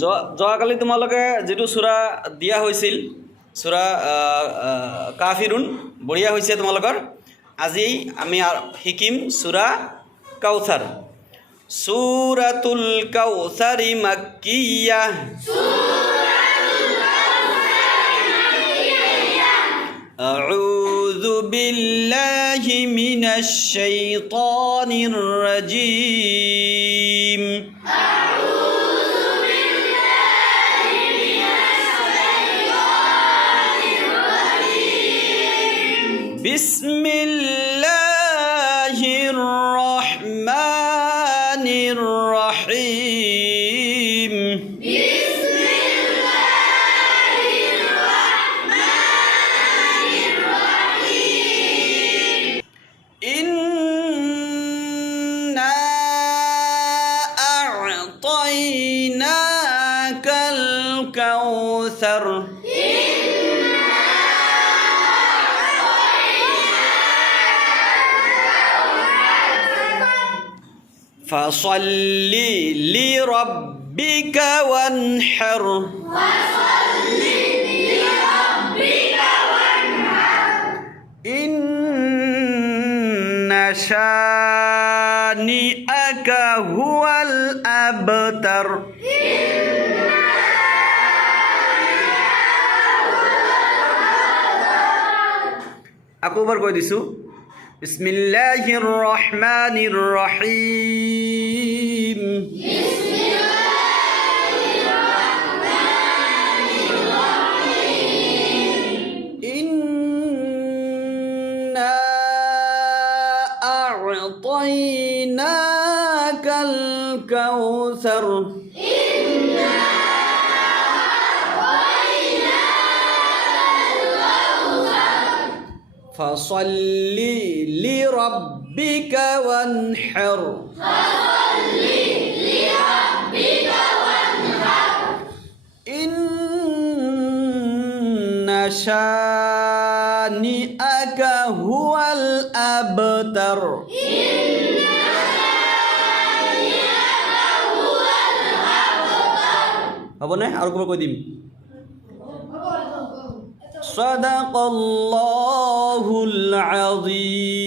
যোৱাকালি তোমালোকে যিটো সূৰা দিয়া হৈছিল সূৰা কাফিৰুন বঢ়িয়া হৈছে তোমালোকৰ। আজি আমি শিকিম সূৰা কাউসাৰ। সূৰাতুল কাউসাৰি মাক্কিয়াহ। আউযু বিল্লাহি মিনাশ শাইতানির রাজীম। বিসমিল্লাহির রহমানির রহিম। ইন্না আ'তাইনাকাল কাউসার। فصل لربك وانحر. إن شانئك هو الأبتر. aku bar কৈ দিছো বিসমিল্লাহির রহমানির রহিম। ইন্না আ'তাইনাকাল কাউসার। فصل لربك وانحر. إن شانئك هو الأبتر. apa nih? Aku mau kodim. Sadaqallahul azim.